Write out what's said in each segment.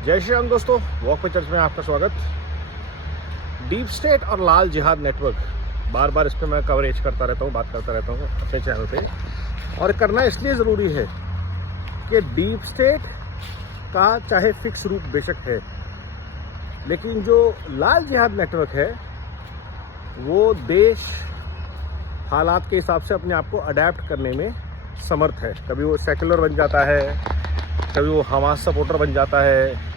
जय श्री राम दोस्तों, वॉक पे चर्च में आपका स्वागत। डीप स्टेट और लाल जिहाद नेटवर्क, बार बार इस पर मैं कवरेज करता रहता हूँ, बात करता रहता हूँ अपने चैनल पे। और करना इसलिए ज़रूरी है कि डीप स्टेट का चाहे फिक्स रूप बेशक है, लेकिन जो लाल जिहाद नेटवर्क है वो देश हालात के हिसाब से अपने आप को अडेप्ट करने में समर्थ है। कभी वो सेकुलर बन जाता है, कभी वो हमास सपोर्टर बन जाता है,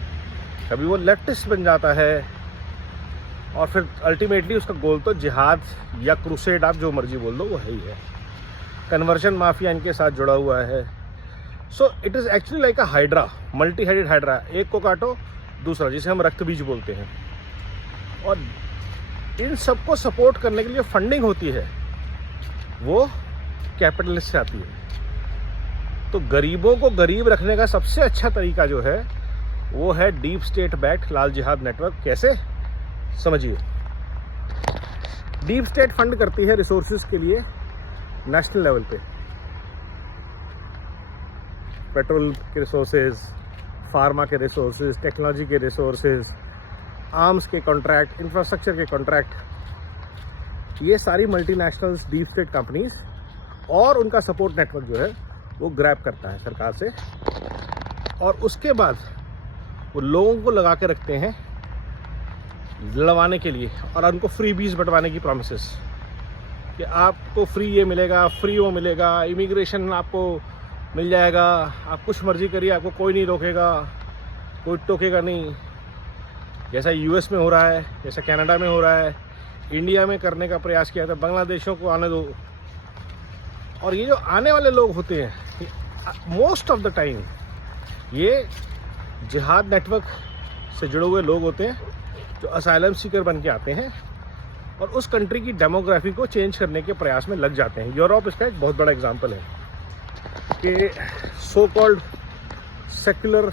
कभी वो लेफ्टिस्ट बन जाता है, और फिर अल्टीमेटली उसका गोल तो जिहाद या क्रूसेड, आप जो मर्जी बोल दो, वो है ही है। कन्वर्जन माफिया इनके साथ जुड़ा हुआ है। So it is actually like a hydra, multi headed hydra. एक को काटो दूसरा, जिसे हम रक्त बीज बोलते हैं। और इन सबको सपोर्ट करने के लिए फंडिंग होती है, वो कैपिटलिस्ट से आती है। तो गरीबों को गरीब रखने का सबसे अच्छा तरीका जो है वो है डीप स्टेट बैक्ड लाल जिहाद नेटवर्क। कैसे, समझिए। डीप स्टेट फंड करती है रिसोर्सेज के लिए नेशनल लेवल पे, पेट्रोल के रिसोर्सेज, फार्मा के रिसोर्सेज, टेक्नोलॉजी के रिसोर्सेज, आर्म्स के कॉन्ट्रैक्ट, इंफ्रास्ट्रक्चर के कॉन्ट्रैक्ट। ये सारी मल्टीनेशनल्स, डीप स्टेट कंपनीज और उनका सपोर्ट नेटवर्क जो है वो ग्रैब करता है सरकार से, और उसके बाद वो लोगों को लगा के रखते हैं लड़वाने के लिए, और उनको फ्री बीज बंटवाने की प्रॉमिसेस कि आपको फ्री ये मिलेगा, फ्री वो मिलेगा, इमिग्रेशन आपको मिल जाएगा, आप कुछ मर्जी करिए, आपको कोई नहीं रोकेगा, कोई टोकेगा नहीं। जैसा यूएस में हो रहा है, जैसा कनाडा में हो रहा है, इंडिया में करने का प्रयास किया था, बांग्लादेशियों को आने दो। और ये जो आने वाले लोग होते हैं, मोस्ट ऑफ द टाइम ये जिहाद नेटवर्क से जुड़े हुए लोग होते हैं जो असाइलम सीकर बन के आते हैं और उस कंट्री की डेमोग्राफी को चेंज करने के प्रयास में लग जाते हैं। यूरोप इसका एक बहुत बड़ा एग्जांपल है कि सो कॉल्ड सेक्युलर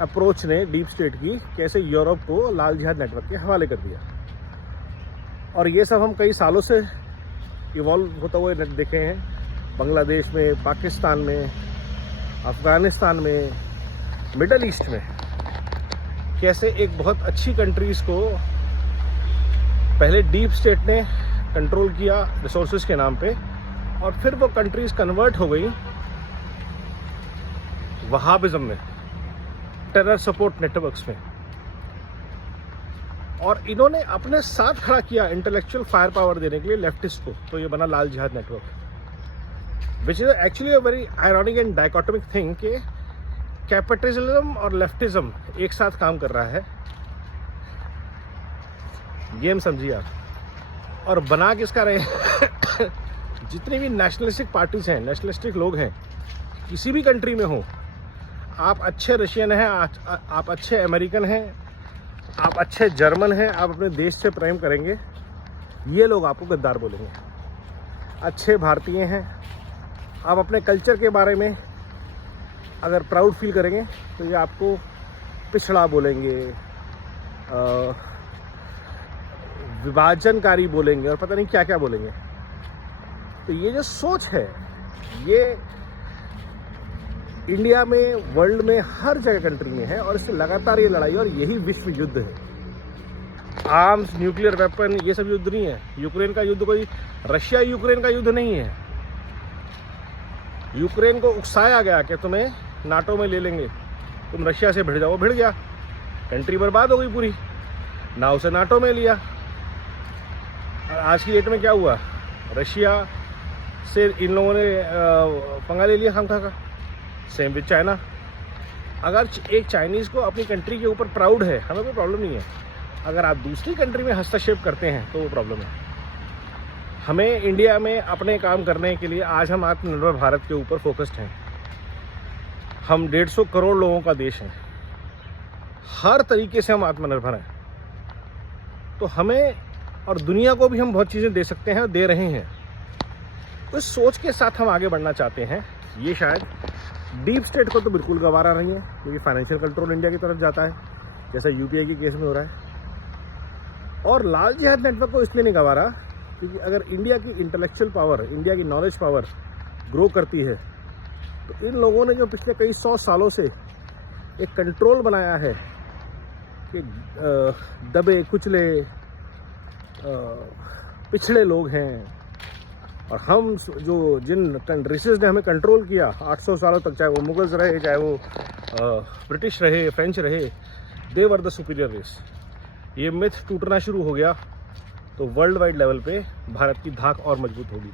अप्रोच ने डीप स्टेट की कैसे यूरोप को लाल जिहाद नेटवर्क के हवाले कर दिया। और ये सब हम कई सालों से इवॉल्व होता हुए देखे हैं, बांग्लादेश में, पाकिस्तान में, अफ़गानिस्तान में, मिडल ईस्ट में, कैसे एक बहुत अच्छी कंट्रीज़ को पहले डीप स्टेट ने कंट्रोल किया रिसोर्सेज के नाम पे, और फिर वो कंट्रीज़ कन्वर्ट हो गई वहाबिज़म में, टेरर सपोर्ट नेटवर्क्स में। और इन्होंने अपने साथ खड़ा किया इंटेलेक्चुअल फायर पावर देने के लिए लेफ्टिस्ट को, तो ये बना लाल जिहाद network, which is actually a very ironic and dichotomic thing कि कैपिटलिज्म और लेफ्टिज्म एक साथ काम कर रहा है। गेम समझिए आप। और बना किसका रहे जितनी भी नेशनलिस्टिक पार्टीज हैं, नेशनलिस्टिक लोग हैं, किसी भी कंट्री में हो, आप अच्छे रशियन हैं, आप अच्छे अमेरिकन हैं, आप अच्छे जर्मन हैं, आप अपने देश से प्रेम करेंगे, ये लोग आपको गद्दार बोलेंगे। अच्छे भारतीय हैं, आप अपने कल्चर के बारे में अगर प्राउड फील करेंगे तो ये आपको पिछड़ा बोलेंगे, विभाजनकारी बोलेंगे, और पता नहीं क्या क्या बोलेंगे। तो ये जो सोच है, ये इंडिया में, वर्ल्ड में, हर जगह कंट्री में है, और इससे लगातार ये लड़ाई, और यही विश्व युद्ध है। आर्म्स, न्यूक्लियर वेपन, ये सब युद्ध नहीं है। यूक्रेन का युद्ध कोई रशिया यूक्रेन का युद्ध नहीं है। यूक्रेन को उकसाया गया कि तुम्हें नाटो में ले लेंगे, तुम रशिया से भिड़ जाओ, भिड़ गया, कंट्री बर्बाद हो गई पूरी, ना उसे नाटो में लिया। और आज की डेट में क्या हुआ, रशिया से इन लोगों ने पंगा ले लिया खामखा का। Same with China. अगर एक चाइनीज़ को अपनी कंट्री के ऊपर प्राउड है, हमें कोई प्रॉब्लम नहीं है। अगर आप दूसरी कंट्री में हस्तक्षेप करते हैं तो वो प्रॉब्लम है। हमें इंडिया में अपने काम करने के लिए आज हम आत्मनिर्भर भारत के ऊपर फोकस्ड हैं। हम 150 करोड़ लोगों का देश है, हर तरीके से हम आत्मनिर्भर हैं। तो हमें और दुनिया को भी हम बहुत चीज़ें दे सकते हैं और दे रहे हैं। उस सोच के साथ हम आगे बढ़ना चाहते हैं। ये शायद डीप स्टेट को तो बिल्कुल गवारा नहीं है, क्योंकि फाइनेंशियल कंट्रोल इंडिया की तरफ जाता है, जैसा यूपीआई के केस में हो रहा है। और लाल जिहाद नेटवर्क को इसलिए नहीं गवारा क्योंकि अगर इंडिया की इंटेलेक्चुअल पावर, इंडिया की नॉलेज पावर ग्रो करती है तो इन लोगों ने जो पिछले कई 100 सालों से एक कंट्रोल बनाया है कि दबे कुचले पिछड़े लोग हैं, और हम जो जिन रेसेस ने हमें कंट्रोल किया 800 सालों तक, चाहे वो मुगल्स रहे, चाहे वो ब्रिटिश रहे, फ्रेंच रहे, दे वर द सुपीरियर रेस। ये मिथ टूटना शुरू हो गया तो वर्ल्ड वाइड लेवल पे भारत की धाक और मजबूत होगी।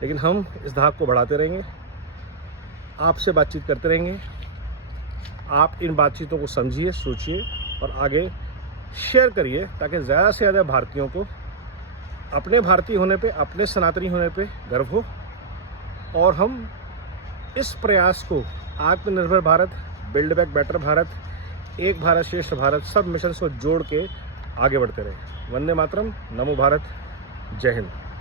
लेकिन हम इस धाक को बढ़ाते रहेंगे, आपसे बातचीत करते रहेंगे। आप इन बातचीतों को समझिए, सोचिए और आगे शेयर करिए, ताकि ज़्यादा से ज़्यादा भारतीयों को अपने भारतीय होने पे, अपने सनातनी होने पे गर्व हो, और हम इस प्रयास को आत्मनिर्भर Bharat, build back better Bharat, एक भारत श्रेष्ठ भारत, सब मिशन को जोड़ के आगे बढ़ते रहे। वंदे मातरम, नमो भारत, जय हिंद।